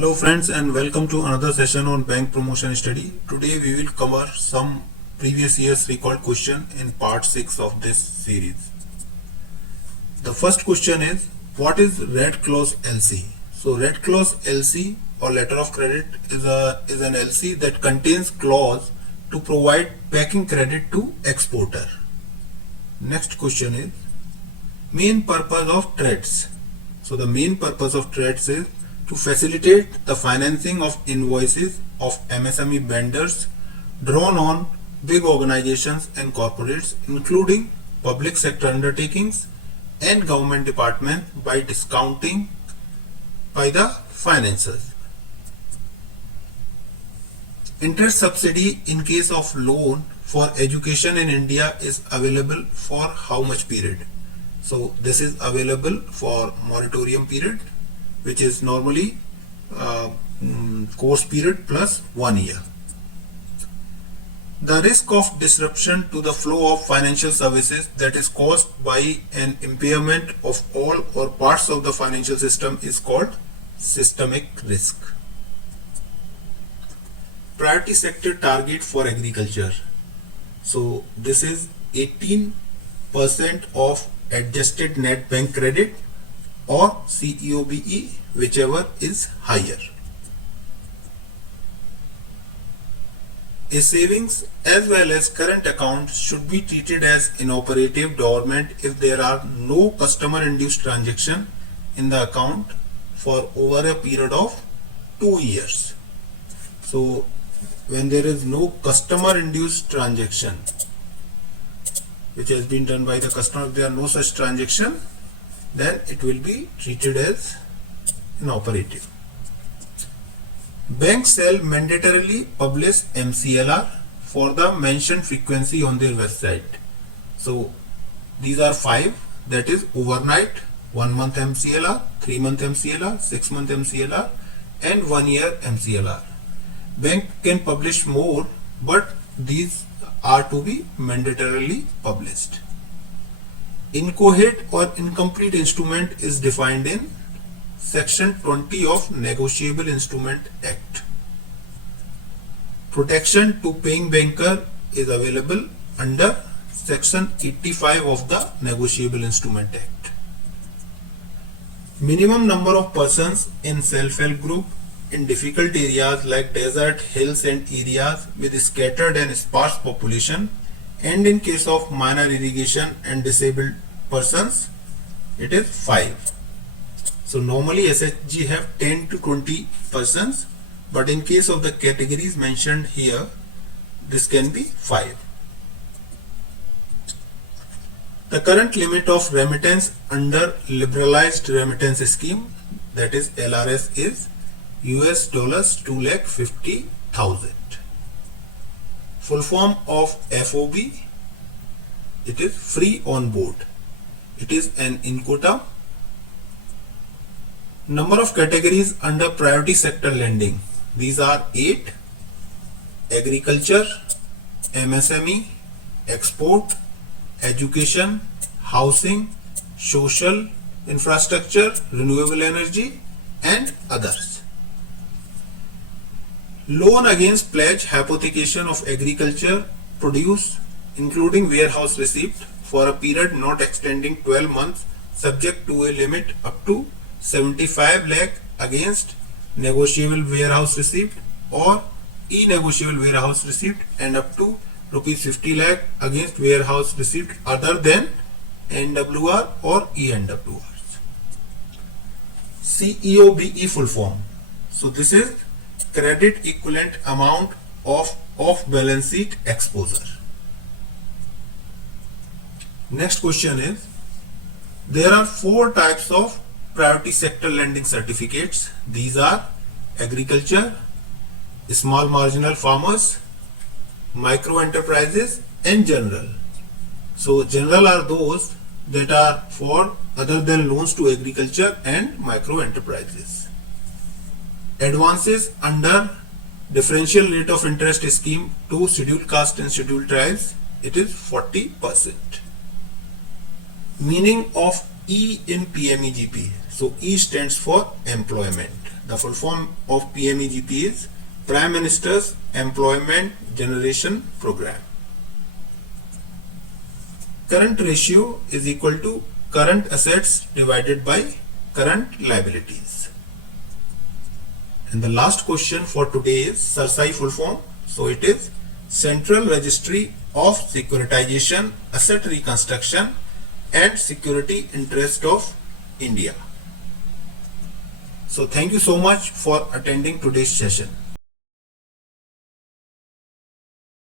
Hello friends and welcome to another session on bank promotion study. Today we will cover some previous year's recalled question in part 6 of this series. The first question is, what is Red Clause LC? So Red Clause LC or letter of credit is an LC that contains clause to provide packing credit to exporter. Next question is, main purpose of trades. So the main purpose of trades is to facilitate the financing of invoices of MSME vendors drawn on big organizations and corporates, including public sector undertakings and government departments, by discounting by the financiers. Interest subsidy in case of loan for education in India is available for how much period? So this is available for moratorium period, which is normally course period plus 1 year. The risk of disruption to the flow of financial services that is caused by an impairment of all or parts of the financial system is called systemic risk. Priority sector target for agriculture. So this is 18% of adjusted net bank credit or CEOBE, whichever is higher. A savings as well as current account should be treated as inoperative dormant if there are no customer induced transaction in the account for over a period of 2 years. So when there is no customer induced transaction which has been done by the customer, if there are no such transaction, then it will be treated as inoperative. Banks shall mandatorily publish MCLR for the mentioned frequency on their website. So these are 5, that is overnight, 1 month MCLR, 3 month MCLR, 6 month MCLR and 1 year MCLR. Bank can publish more, but these are to be mandatorily published. Inchoate or incomplete instrument is defined in Section 20 of Negotiable Instrument Act. Protection to paying banker is available under Section 85 of the Negotiable Instrument Act. Minimum number of persons in self-help group in difficult areas like desert, hills and areas with scattered and sparse population, and in case of minor irrigation and disabled persons, it is 5. So normally SHG have 10 to 20 persons, but in case of the categories mentioned here, this can be 5. The current limit of remittance under liberalized remittance scheme, that is LRS, is US dollars 250,000. Full form of FOB, it is free on board. It is an Incoterm. Number of categories under priority sector lending. These are 8: agriculture, MSME, export, education, housing, social infrastructure, renewable energy and others. Loan against pledge hypothecation of agriculture produce, including warehouse receipt, for a period not extending 12 months, subject to a limit up to 75 lakh against negotiable warehouse receipt or e-negotiable warehouse receipt, and up to rupees 50 lakh against warehouse receipt other than NWR or ENWRs. CEOBE full form. So this is credit equivalent amount of off-balance sheet exposure. Next question is, there are 4 types of priority sector lending certificates. These are agriculture, small marginal farmers, micro enterprises and general. So general are those that are for other than loans to agriculture and micro enterprises. Advances under differential rate of interest scheme to scheduled caste and scheduled tribes, it is 40%. Meaning of E in PMEGP. So E stands for employment. The full form of PMEGP is Prime Minister's Employment Generation Program. Current ratio is equal to current assets divided by current liabilities. And the last question for today is CERSAI full form. So it is Central Registry of Securitization, Asset Reconstruction and Security Interest of India. So thank you so much for attending today's session.